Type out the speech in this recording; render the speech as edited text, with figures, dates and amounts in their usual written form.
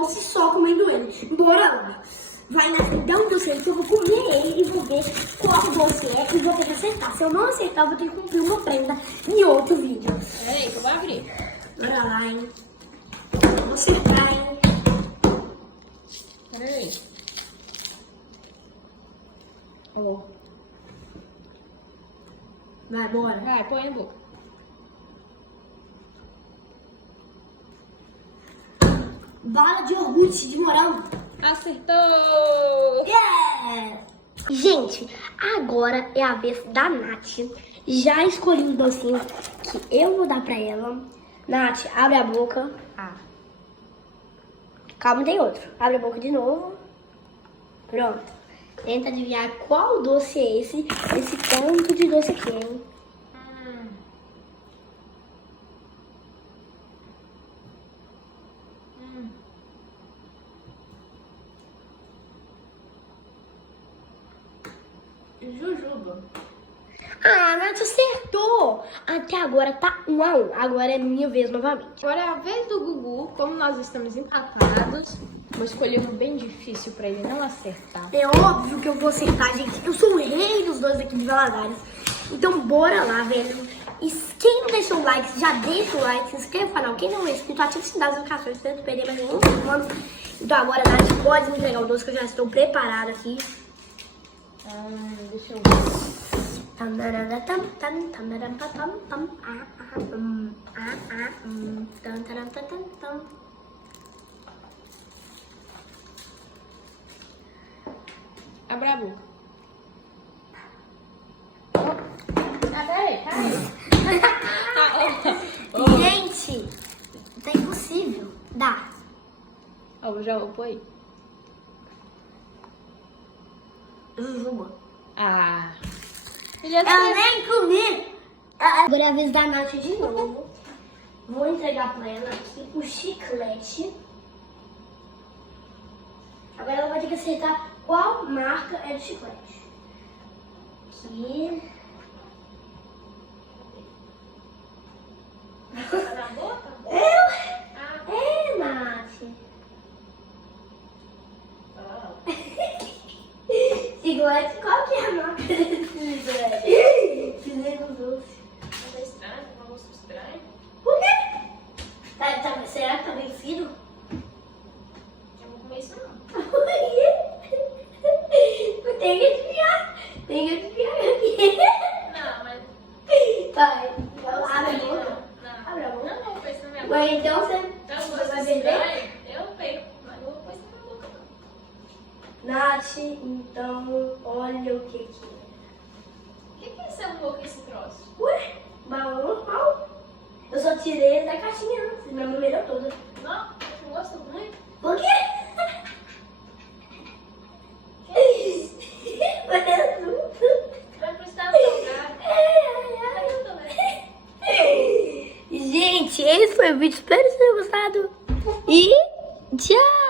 doce só comendo ele. Bora lá. Vai na frente, dá um doce aí que eu vou comer ele e vou ver qual doce é e vou ter que acertar. Se eu não acertar, eu vou ter que cumprir uma prenda em outro vídeo. Peraí, que eu vou abrir. Bora lá, hein? Vou acertar, hein? Peraí. Ó. Vai, bora. Vai, põe na boca. Bala de iogurte de morango. Acertou! Yeah! Gente, agora é a vez da Nath. Já escolhi um docinho que eu vou dar pra ela. Nath, abre a boca. Ah. Calma, tem outro. Abre a boca de novo. Pronto. Tenta adivinhar qual doce é esse. Esse tanto de doce aqui, hein? Jujuba. Ah, a Nath acertou. Até agora tá 1 a 1. Agora é minha vez novamente. Agora é a vez do Gugu. Como nós estamos empatados, vou escolher um bem difícil pra ele não acertar. É óbvio que eu vou acertar, gente. Eu sou o rei dos dois aqui de Valadares. Então bora lá, velho. E quem não deixou o like, já deixa o like, se inscreve no canal. Quem não é inscrito, ativa o sininho das notificações pra não perder mais nenhum comando. Então agora, Nath, pode me entregar o doce que eu já estou preparada aqui. Deixa eu ver. Abra a boca. Peraí. Gente, tá impossível. Dá. Ó, já vou aí. Jujuba. Ah. Já Eu nem comi. Agora é a vez da Nath de novo. Vou entregar pra ela aqui o chiclete. Agora ela vai ter que acertar qual marca é do chiclete. Aqui. Tá na boca? É, Nath. Chiclete, qual que é a marca desse chiclete? Que nem doce. Tá estranho, tá um gosto estranho. Por quê? Será que tá vencido? Eu vou comer isso não. Por quê? Tem que desviar. Tem que desviar aqui. Não, mas... Vai, abre a boca. Não. Abre a boca. Não, vou pôr isso na minha boca. Mas então você Então, vai gosto beber? estranho, eu pego, mas não vou pôr isso na minha boca não. Nath, então, olha o que é. O que é essa boca, esse troço? Ué, baú normal. Eu só tirei ele da caixinha antes, minha mãe melhorou toda. Não, eu gosto muito. Por quê? Mas é azul. Vai pro estado salgado. Eu também. Gente, esse foi o vídeo. Espero que vocês tenham gostado. E tchau!